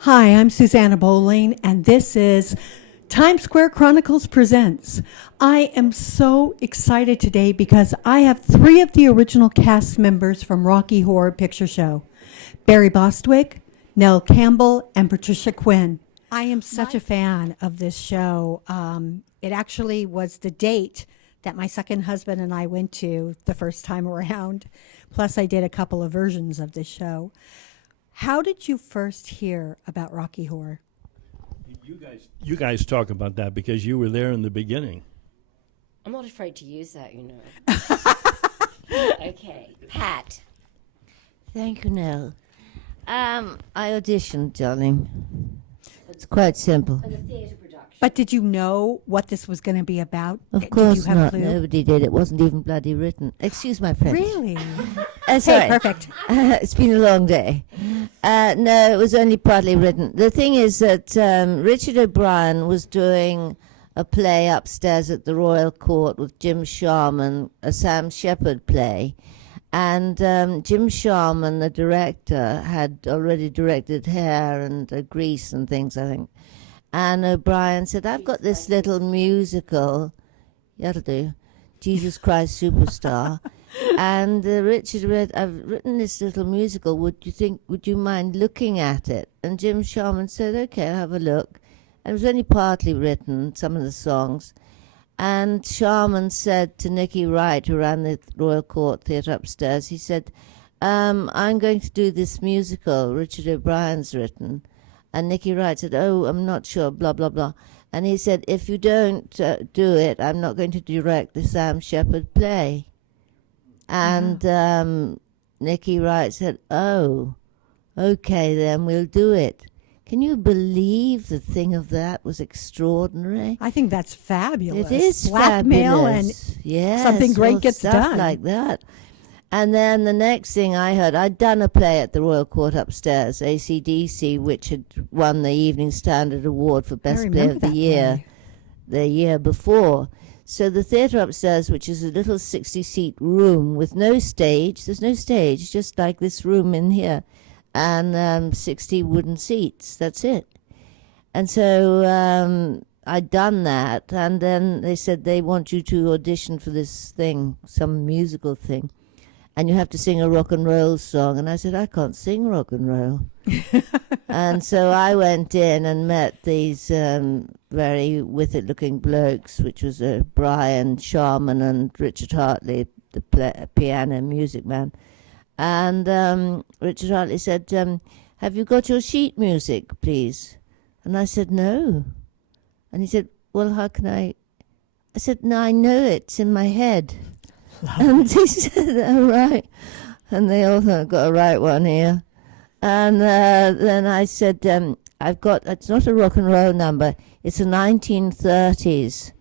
Hi, I'm Susanna Bowling, and this is Times Square Chronicles Presents. I am so excited today because I have three of the original cast members from Rocky Horror Picture Show: Barry Bostwick, Nell Campbell, and Patricia Quinn. I am such a fan of this show. It actually was the date that my second husband and I went to the first time around. Plus, I did a couple of versions of this show. How did you first hear about Rocky Horror? You guys talk about that because you were there in the beginning. I'm not afraid to use that, you know. Okay, Pat. Thank you, Nell. I auditioned, darling. It's quite simple. For the theatre production. But did you know what this was going to be about? Of course did you have not. A clue? Nobody did. It wasn't even bloody written. Excuse my French. Really? Sorry. Perfect. It's been a long day. No, it was only partly written. The thing is that Richard O'Brien was doing a play upstairs at the Royal Court with Jim Sharman, a Sam Shepard play. And Jim Sharman, the director, had already directed Hair and Grease and things, I think. And O'Brien said, I've got this little musical, that'll do, Jesus Christ Superstar. And Richard read, I've written this little musical, would you mind looking at it? And Jim Sharman said, okay, I'll have a look. And it was only partly written, some of the songs. And Sharman said to Nicky Wright, who ran the Royal Court Theatre upstairs, he said, I'm going to do this musical Richard O'Brien's written. And Nicky Wright said, oh, I'm not sure, blah, blah, blah. And he said, if you don't do it, I'm not going to direct the Sam Shepard play. And Nicky Wright said, oh, okay, then we'll do it. Can you believe the thing of that was extraordinary? I think that's fabulous. It is Blackmail fabulous. and yes, something great well, gets stuff done. like that. And then the next thing I heard, I'd done a play at the Royal Court upstairs, AC/DC, which had won the Evening Standard Award for Best Play of the Year the year before. So the theatre upstairs, which is a little 60-seat room with no stage, there's no stage, just like this room in here, and 60 wooden seats, that's it. And so I'd done that, and then they said they want you to audition for this thing, some musical thing. And you have to sing a rock and roll song. And I said, I can't sing rock and roll. And so I went in and met these very with-it-looking blokes, which was Brian Sharman and Richard Hartley, the piano music man. And Richard Hartley said, have you got your sheet music, please? And I said, no. And he said, well, how can I said, no, I know it's in my head. And he said, oh, right. And they all thought, I've got a right one here. And then I said, it's not a rock and roll number. It's a 1930s,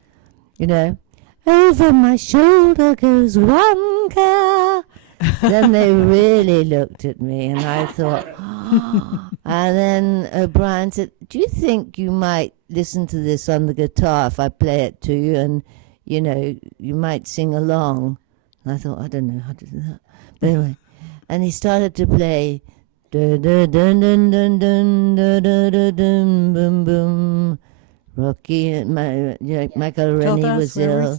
you know. Over my shoulder goes one car. Then they really looked at me, and I thought, And then O'Brien said, do you think you might listen to this on the guitar if I play it to you? And, you know, you might sing along. And I thought, I don't know how to do that. But anyway, and he started to play, dun dun dun dun dun dun dun dun dun boom boom. Rocky and Michael Rennie was ill.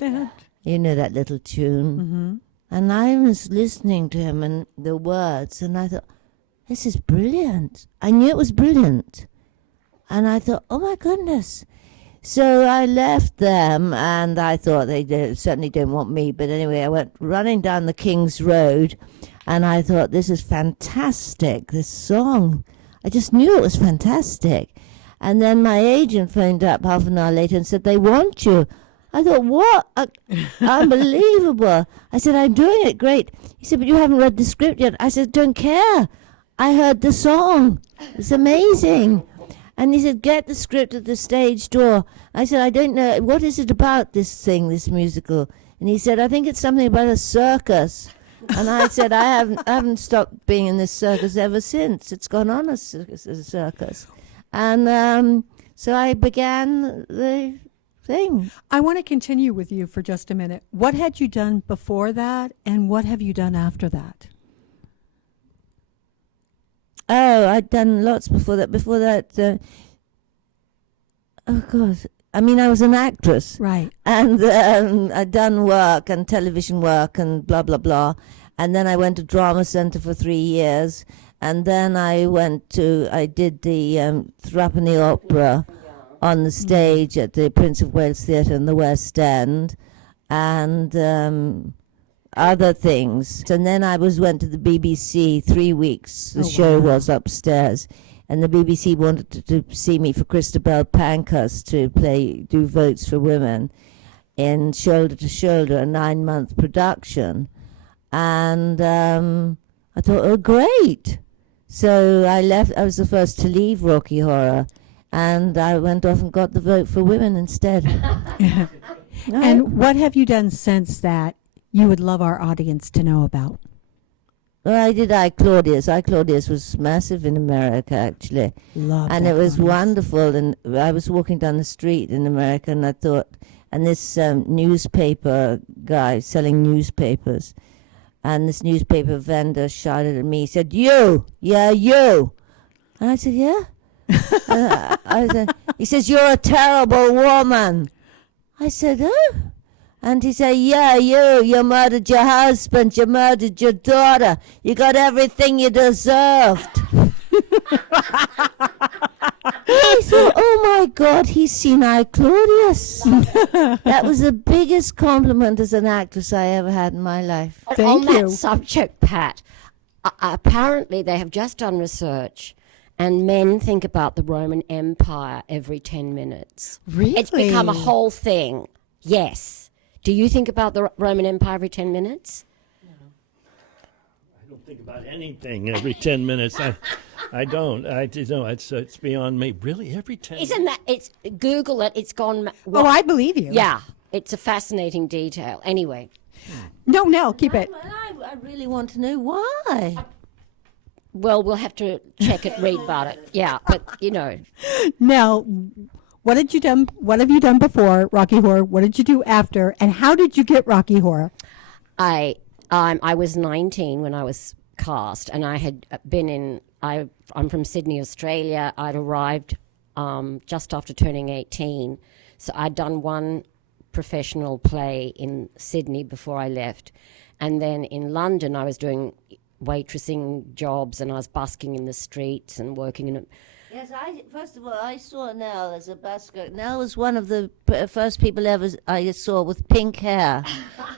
You know that little tune. Mm-hmm. And I was listening to him and the words, and I thought, this is brilliant. I knew it was brilliant. And I thought, oh my goodness. So I left them, and I thought they certainly don't want me. But anyway, I went running down the King's Road, and I thought, this is fantastic, this song. I just knew it was fantastic. And then my agent phoned up half an hour later and said, they want you. I thought, what? Unbelievable. I said, I'm doing it great. He said, but you haven't read the script yet. I said, don't care. I heard the song. It's amazing. And he said, get the script at the stage door. I said, I don't know. What is it about this thing, this musical? And he said, I think it's something about a circus. And I said, I haven't stopped being in this circus ever since. It's gone on as a circus. And so I began the thing. I want to continue with you for just a minute. What had you done before that, and what have you done after that? Oh, No, I'd done lots before that. Oh God! I mean, I was an actress, Right. and I'd done work and television work and blah blah blah, and then I went to Drama Centre for 3 years, and then I did the Threepenny Opera on the stage at the Prince of Wales Theatre in the West End, and other things. And then I went to the BBC 3 weeks. The show was upstairs. And the BBC wanted to see me for Christabel Pankhurst to do Votes for Women in Shoulder to Shoulder, a 9-month production. And I thought, oh, great. So I left. I was the first to leave Rocky Horror. And I went off and got the Vote for Women instead. And what have you done since that you would love our audience to know about? Well, I did I, Claudius. I, Claudius was massive in America, actually. Love And that it was one. wonderful. And I was walking down the street in America, and I thought, and this newspaper guy selling newspapers, and this newspaper vendor shouted at me, he said, "You, yeah, you." And I said, "Yeah." I said, he says, "You're a terrible woman." I said, "Oh." And he said, "Yeah, you murdered your husband, you murdered your daughter, you got everything you deserved." I thought, oh my God, he's seen I, Claudius. That was the biggest compliment as an actress I ever had in my life. Thank on you. that subject, Pat, apparently they have just done research, and men think about the Roman Empire every 10 minutes. Really? It's become a whole thing. Yes. Do you think about the Roman Empire every 10 minutes? I don't think about anything every 10 minutes. I don't. It's beyond me. Really, every 10 Isn't that, it's, Google it, it's gone. Oh, I believe you. Yeah, it's a fascinating detail. Anyway. No, keep it. I really want to know why. Well, we'll have to check it, read about it. Yeah, but, you know. Now, what have you done before Rocky Horror? What did you do after? And how did you get Rocky Horror? I was 19 when I was cast, and I had been I'm from Sydney, Australia. I'd arrived just after turning 18, so I'd done one professional play in Sydney before I left, and then in London I was doing waitressing jobs, and I was busking in the streets and working in. Yes, first of all, I saw Nell as a busker. Nell was one of the first people ever I saw with pink hair.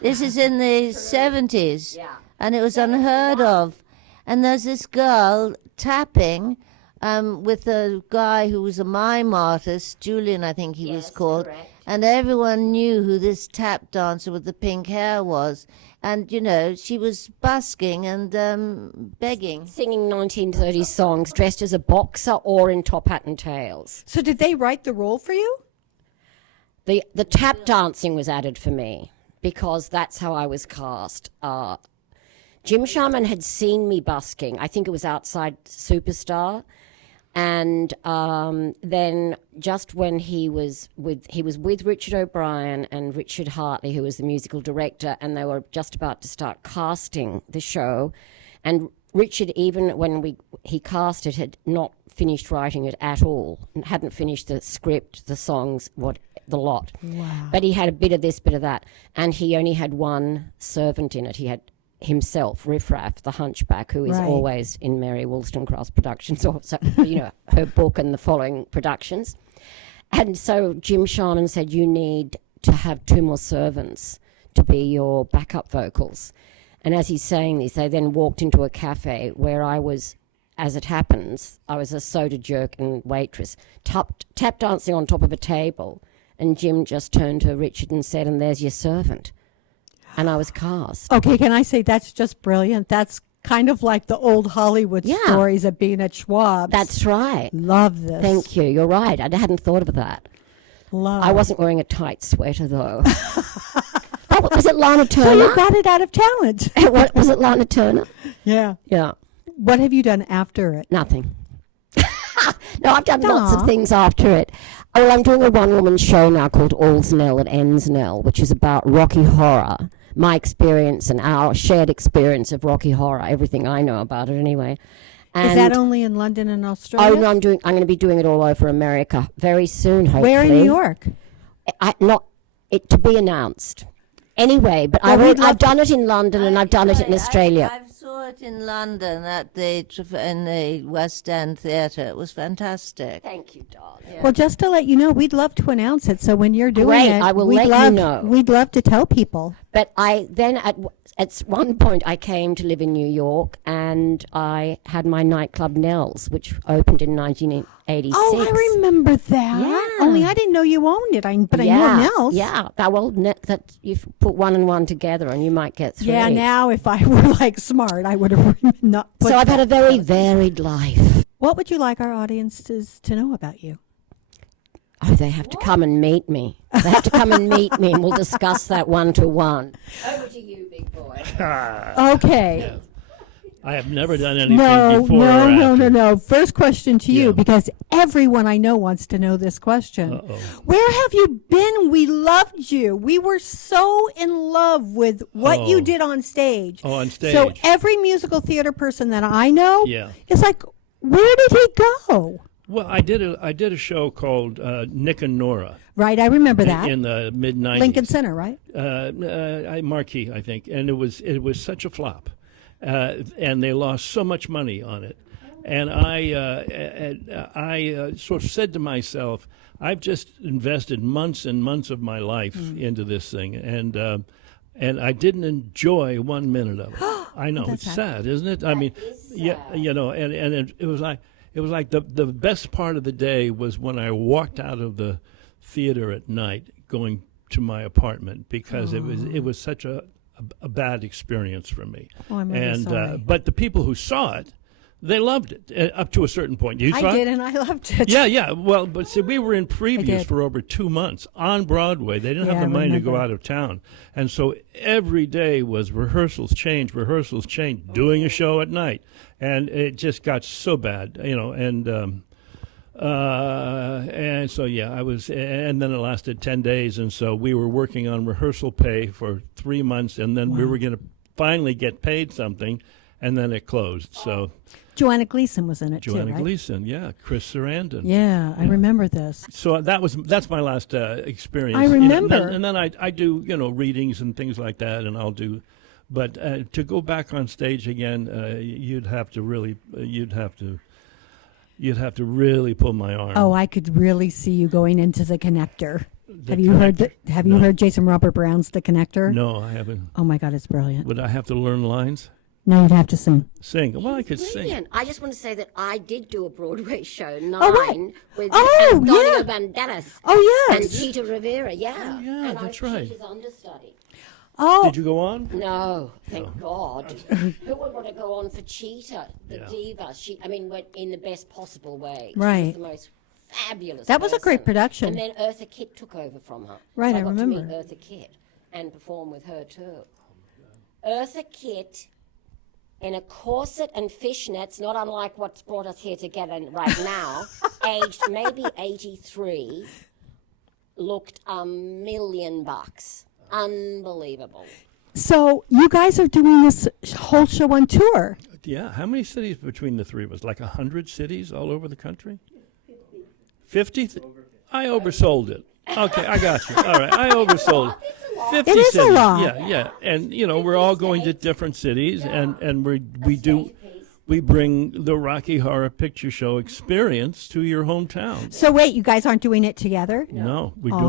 This is in the 70s, and it was unheard of. And there's this girl tapping with a guy who was a mime artist, Julian, I think he was called. Correct. And everyone knew who this tap dancer with the pink hair was. And, you know, she was busking and begging. Singing 1930s songs, dressed as a boxer or in top hat and tails. So did they write the role for you? The tap dancing was added for me because that's how I was cast. Jim Sharman had seen me busking. I think it was outside Superstar. And then just when he was with Richard O'Brien and Richard Hartley, who was the musical director, and they were just about to start casting the show. And Richard, even when he cast it, had not finished writing it at all, and hadn't finished the script, the songs, the lot. Wow. But he had a bit of this, bit of that, and he only had one servant in it. He had himself, Riff Raff, the hunchback, who is Right. always in Mary Wollstonecraft productions, also, you know, her book and the following productions. And so Jim Sharman said, you need to have 2 more servants to be your backup vocals. And as he's saying this, they then walked into a cafe where I was, as it happens, I was a soda jerk and waitress, tap dancing on top of a table. And Jim just turned to Richard and said, and there's your servant. And I was cast. Okay, can I say that's just brilliant? That's kind of like the old Hollywood Yeah. stories of being at Schwab's. That's right. Love this. Thank you. You're right. I hadn't thought of that. Love. I wasn't wearing a tight sweater, though. Oh, was it Lana So Turner? you got it out of talent. What, was it Lana Turner? Yeah. Yeah. What have you done after it? Nothing. No, I've done lots Aw. of things after it. Oh, well, I'm doing a one-woman show now called All's Nell, It Ends Nell, which is about Rocky Horror, my experience and our shared experience of Rocky Horror, everything I know about it anyway. Is that only in London and Oh Australia? no, I'm going to be doing it all over America very soon. Hopefully, Where in New York? Not it to be announced. Anyway, but Well, we'd love I've done it in London and I've done it in Australia. I saw it in London at in the West End Theatre. It was fantastic. Thank you, darling. Well, just to let you know, we'd love to announce it. So when you're doing Great, it, I will we'd let you love, know. We'd love to tell people. But I then at one point I came to live in New York and I had my nightclub Nell's, which opened in 1986. Oh, I remember that. Yeah. Only I didn't know you owned it. But I know Nels. Yeah, that you put one and one together and you might get three. Yeah. Now, if I were like smart, I would have not. Put So I've had a that. very varied life. What would you like our audiences to know about you? Oh, they have to come and meet me. They have to come and meet me, and we'll discuss that one-to-one. Over to you, big boy. Okay. I have never done anything No, before or no, after. no. First question to you, Yeah. because everyone I know wants to know this question. Uh-oh. Where have you been? We loved you. We were so in love with what you Oh. did on stage. Oh, on stage. So every musical theater person that I know Yeah. is like, where did he go? Well, I did a show called Nick and Nora Right, I remember that. in the mid '90s. Lincoln Center, right? Marquee, I think, and it was such a flop, and they lost so much money on it, and I sort of said to myself, I've just invested months and months of my life into this thing, and I didn't enjoy 1 minute of it. I know it's sad, isn't it? I mean, yeah, you know, and it was like the best part of the day was when I walked out of the theater at night going to my apartment because it was such a bad experience for me. Oh, I'm really sorry. But the people who saw it, they loved it up to a certain point. You saw I it? did, and I loved it. Yeah. Well, but see, we were in previews did. for over 2 months on Broadway. They didn't Yeah, have the I money to go remember. out of town, and so every day was rehearsals change, doing a show at night, and it just got so bad, you know. And so yeah, I was, and then it lasted 10 days, and so we were working on rehearsal pay for 3 months, and then we were going to finally get paid something, and then it closed. So. Joanna Gleason was in it Joanna too, right? Gleason, yeah, Chris Sarandon. Yeah, I remember this. So that's my last experience. I You know, remember. and then I do readings and things like that, and I'll do. But to go back on stage again, you'd have to really pull my arm. Oh, I could really see you going into The Connector. Have you heard Jason Robert Brown's The Connector? No, I haven't. Oh my God, it's brilliant. Would I have to learn lines? No, you'd have to sing. Sing? Well, I could sing. Brilliant. I just want to say that I did do a Broadway show, Nine, right. with Oh, Antonio yeah. Banderas Oh and yes. Cheetah Rivera, yeah. Oh, yeah, and that's I was right. Cheetah's understudy. Oh, Did you go on? No, thank God. Who would want to go on for Cheetah, the Yeah. diva? Went in the best possible way. She Right. was the most fabulous That was a great person. production. And then Eartha Kitt took over from her. Right, so I I got remember. to meet Eartha Kitt and perform with her too. Eartha Kitt in a corset and fishnets, not unlike what's brought us here together right now, aged maybe 83, looked $1 million. Unbelievable. so you guys are doing this whole show on tour. Yeah. How many cities between the three of us? Like 100 cities all over the country? 50? I oversold it. Okay, I got you. All right, I oversold it. 50 It is a cities. lot. Yeah. And we're all going to different cities, and we bring the Rocky Horror Picture Show experience to your hometown. So wait, you guys aren't doing it together? No, we're doing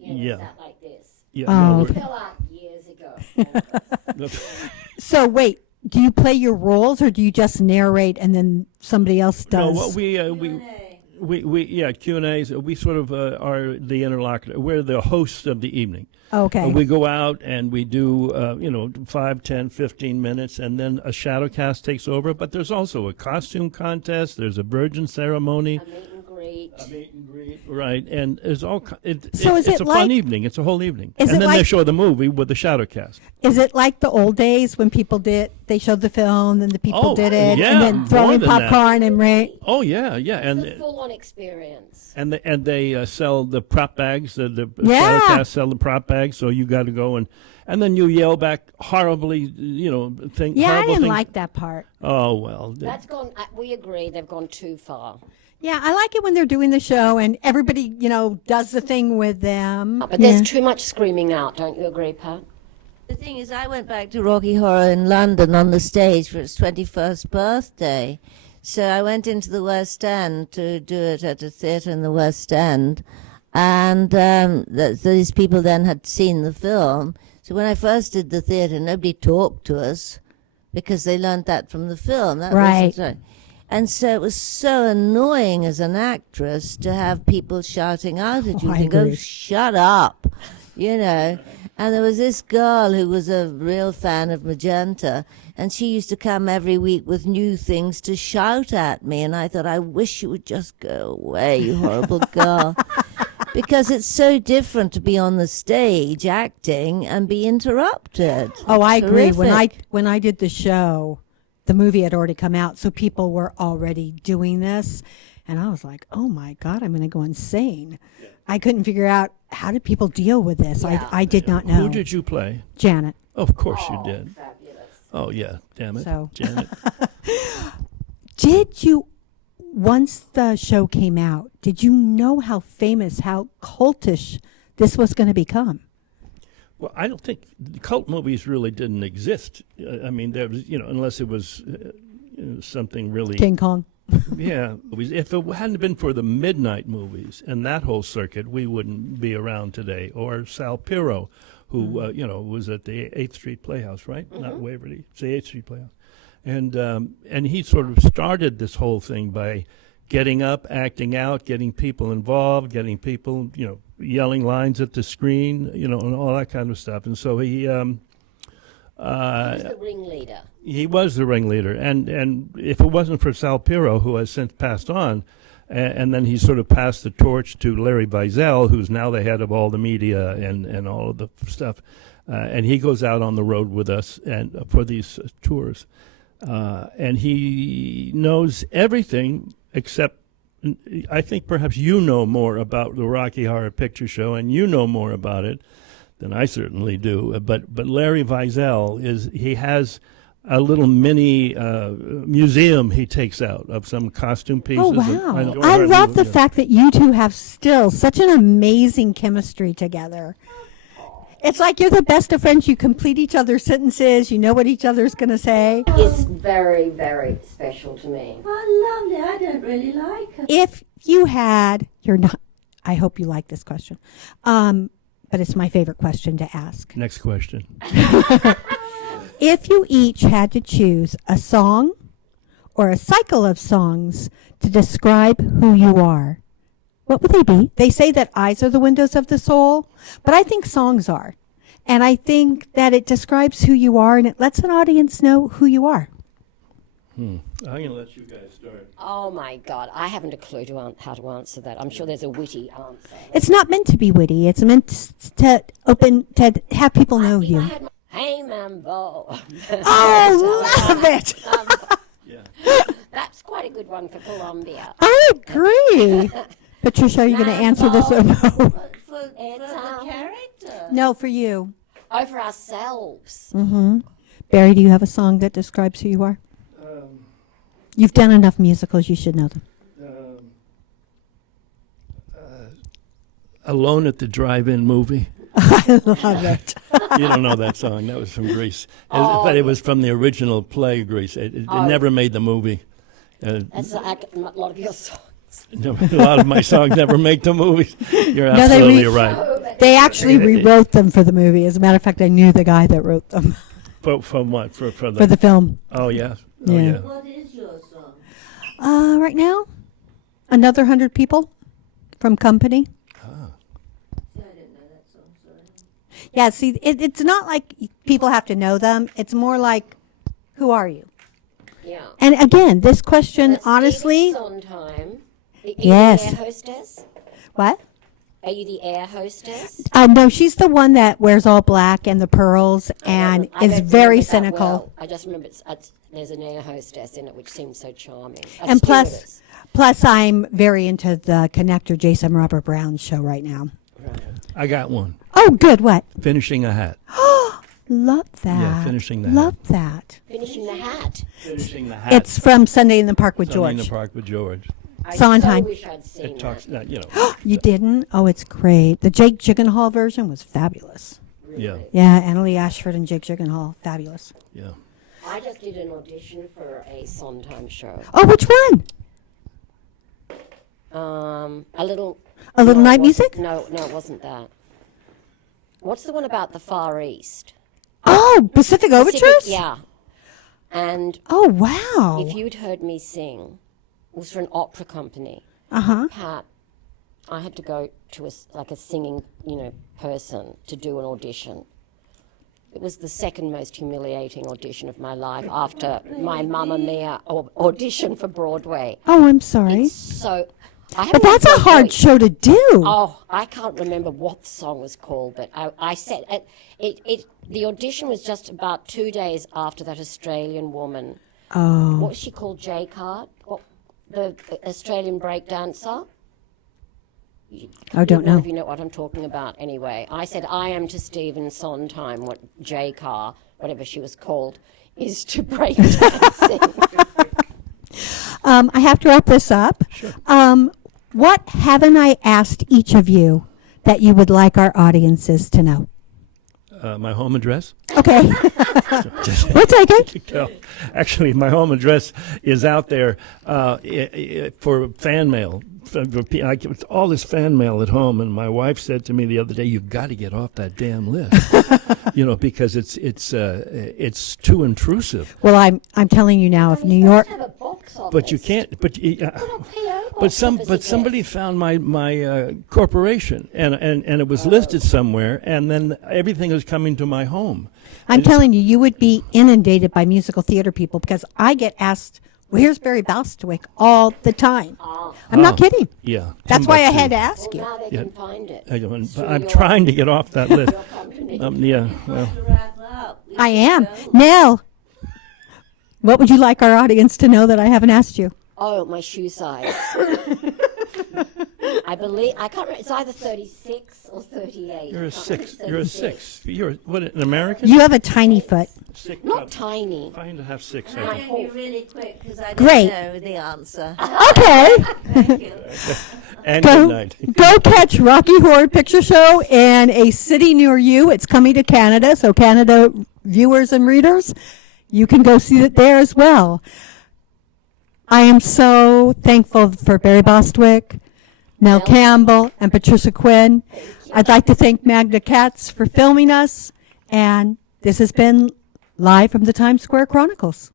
Yeah. yeah. Like this. it. Yeah, Oh, no, Fell out years ago. So wait, do you play your roles or do you just narrate and then somebody else no, does? what we Q&As. We sort of are the interlocutor. We're the hosts of the evening. Okay. We go out and we do, 5, 10, 15 minutes, and then a shadow cast takes over. But there's also a costume contest. There's a virgin ceremony. Meet and greet. Meet and greet. Right, and it's all. So is it's it a fun like- evening. It's a whole evening. Is and it then they like- show the movie with the shadow cast. Is it like the old days when people they showed the film and the people Oh, did it yeah, and then more throwing than that. popcorn and right? Oh yeah, yeah, It's a and full-on experience. they sell the prop bags. The Yeah. shadow cast sell the prop bags, so you got to go and and then you yell back horribly, Yeah, I horrible didn't things. like that part. Oh well, That's gone. We agree. They've gone too far. Yeah, I like it when they're doing the show and everybody, does the thing with them. But there's too much screaming out. Don't you agree, Pat? The thing is, I went back to Rocky Horror in London on the stage for its 21st birthday. So I went into the West End to do it at a theatre in the West End. And these people then had seen the film. So when I first did the theatre, nobody talked to us because they learned that from the film. That Right. wasn't And so it was so annoying as an actress to have people shouting out at you. I You think, oh, agree. shut up, And there was this girl who was a real fan of Magenta, and she used to come every week with new things to shout at me. And I thought, I wish you would just go away, you horrible girl. Because it's so different to be on the stage acting and be interrupted. Oh, I agree. Terrific. When I did the show, the movie had already come out, so people were already doing this, and I was like, "Oh my God, I'm going to go insane." I couldn't figure out how did people deal with this. I did not know. Who did you play? Janet. Of course you did. Fabulous. Oh yeah, damn it, So- Janet. Did you, once the show came out, did you know how famous, how cultish this was going to become? Well, I don't think cult movies really didn't exist. I mean, there was, unless it was something really. King Kong. Yeah, if it hadn't been for the midnight movies and that whole circuit, we wouldn't be around today. Or Sal Piro, who was at the 8th Street Playhouse, right? Not Waverly, it's the 8th Street Playhouse, and he sort of started this whole thing by getting up, acting out, getting people involved, getting people, yelling lines at the screen, and all that kind of stuff. And so he Who's the ringleader? he was the ringleader, and if it wasn't for Sal Piro, who has since passed on, and then he sort of passed the torch to Larry Weisel, who's now the head of all the media and all of the stuff, and he goes out on the road with us and for these tours, and he knows everything except. I think perhaps you know more about the Rocky Horror Picture Show, and you know more about it than I certainly do. But Larry Weisel he has a little mini museum he takes out of some costume pieces. Oh, and wow. I love the fact that you two have still such an amazing chemistry together. It's like you're the best of friends. You complete each other's sentences. You know what each other's going to say. Is very, very special to me. Well, lovely. I don't really like her. If you had, I hope you like this question, but it's my favorite question to ask. Next question. If you each had to choose a song or a cycle of songs to describe who you are, what would they be? They say that eyes are the windows of the soul, but I think songs are. And I think that it describes who you are and it lets an audience know who you are. I'm going to let you guys start. Oh my God, I haven't a clue how to answer that. I'm sure there's a witty answer. It's not meant to be witty. It's meant to have people know you. Hey, Mambo. Oh, love it. Yeah. That's quite a good one for Colombia. I agree. Patricia, are you going to answer this or no? For It's, the character. No, for you. Oh, for ourselves. Barry, do you have a song that describes who you are? You've done enough musicals, you should know them. Alone at the Drive-In movie. I love it. You don't know that song. That was from Grease. But it was from the original play, Grease. It never made the movie. That's like a lot of your songs. A lot of my songs never make the movies. You're No, they absolutely re- right. They actually rewrote them for the movie. As a matter of fact, I knew the guy that wrote them From what? For for the film. Oh, yeah. Oh, Yeah. yeah. What is your song? Right now, Another 100 People from Company. I didn't know that song, sorry. Yeah, see, it's not like people have to know them. It's more like, who are you? Yeah. And again, this question, That's honestly, Sondheim. Are you Yes. the air hostess? what? Are you the air hostess? No, she's the one that wears all black and the pearls and I is don't very remember that cynical. well. I just remember there's an air hostess in it, which seems so charming. A And stewardess. plus, I'm very into the connector Jason Robert Brown's show right now. I got one. Oh, good. What? Finishing a Hat. Love that. Yeah, Finishing the Hat. Love that. Finishing the Hat. Finishing the Hat. It's from Sunday in the Park with Sunday in George. the Park with George. I Sondheim. so wish I'd seen It talks, that. you know, You didn't? Oh, it's great. The Jake Gyllenhaal version was fabulous. yeah, Yeah, Annalie Ashford and Jake Gyllenhaal, fabulous. yeah. I just did an audition for a Sondheim show. Oh, which one? A little. A Little no, it Night wasn't- Music? No, it wasn't that. What's the one about the Far East? Oh, Pacific Overtures? Yeah. And Oh, wow. if you'd heard me sing, it was for an opera company. Uh-huh. Pat, I had to go to a singing, person to do an audition. It was the second most humiliating audition of my life after my Mamma Mia audition for Broadway. Oh, I'm sorry. So, But that's a hard show to do. Oh, I can't remember what the song was called, but I said the audition was just about 2 days after that Australian woman. Oh. What was she called? Jay Card? The Australian break dancer? I don't None know. of you know what I'm talking about anyway. I said, I am to Stephen Sondheim what J Car, whatever she was called, is to break dancing. I have to wrap this up. Sure. What haven't I asked each of you that you would like our audiences to know? My home address? Okay. We'll take it. No, actually, my home address is out there for fan mail. I get all this fan mail at home, and my wife said to me the other day, "You've got to get off that damn list," because it's too intrusive. Well, I'm telling you now, if New York, Have a box office. But you can't. But somebody found my corporation, and it was listed somewhere, and then everything was coming to my home. I'm telling you, you would be inundated by musical theater people because I get asked, "Where's Barry Bostwick?" all the time. I'm not kidding. Yeah, That's why I Timbuktu. had to ask you. Now they Yeah. can find it. I'm trying to get off that list. Company. Yeah, well, I am. Nell, what would you like our audience to know that I haven't asked you? Oh, my shoe size. I can't remember, it's either 36 or 38. you're a I can't six. remember, You're a 36. six. You're what? An American? You have a tiny foot. Six, Not tiny. Fine to have six. I Can think. I be really quick because I Great. don't know the answer. Okay. Thank you. And good Go, night. go catch Rocky Horror Picture Show in a city near you. It's coming to Canada, so Canada viewers and readers, you can go see it there as well. I am so thankful for Barry Bostwick, Nell Campbell, and Patricia Quinn. I'd like to thank Magda Katz for filming us, and this has been live from the Times Square Chronicles.